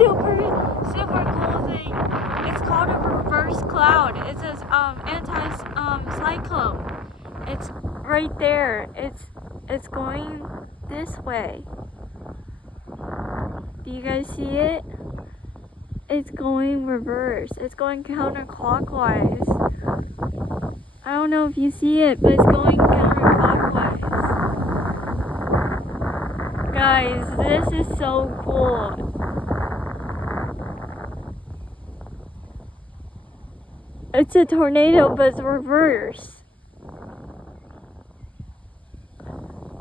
super cool thing. It's called a reverse cloud. It says cyclone. It's right there. It's going this way. Do you guys see it? It's going reverse. It's going counterclockwise. I don't know if you see it, but it's going counterclockwise. Guys, this is so cool. It's a tornado, but it's reverse.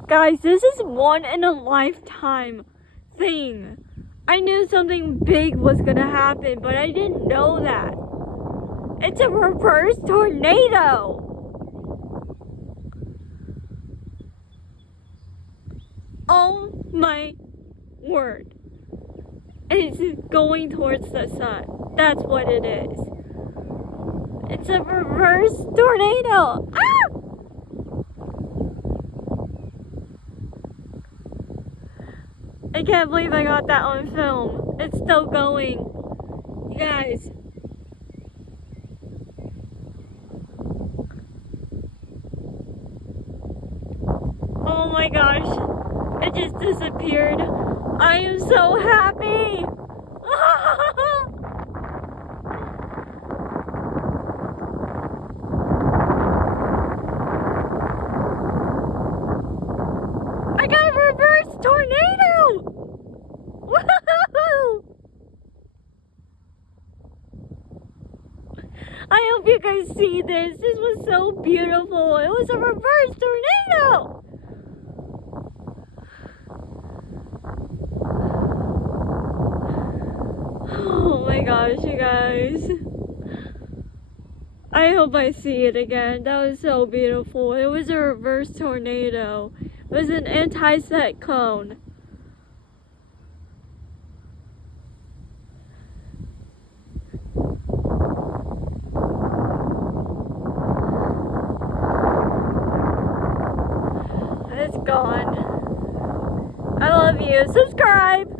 Guys, this is one in a lifetime thing. I knew something big was gonna happen, but I didn't know that. It's a reverse tornado. Oh my word. It's going towards the sun. That's what it is. It's a reverse tornado. Ah! I can't believe I got that on film. It's still going. You guys. Oh my gosh. It just disappeared. I am so happy. I got a reverse tornado. Woohoo! I hope you guys see this. This was so beautiful. It was a reverse tornado. Oh my gosh, you guys. I hope I see it again. That was so beautiful. It was a reverse tornado. It was an anti-cyclone. It's gone. I love you. Subscribe.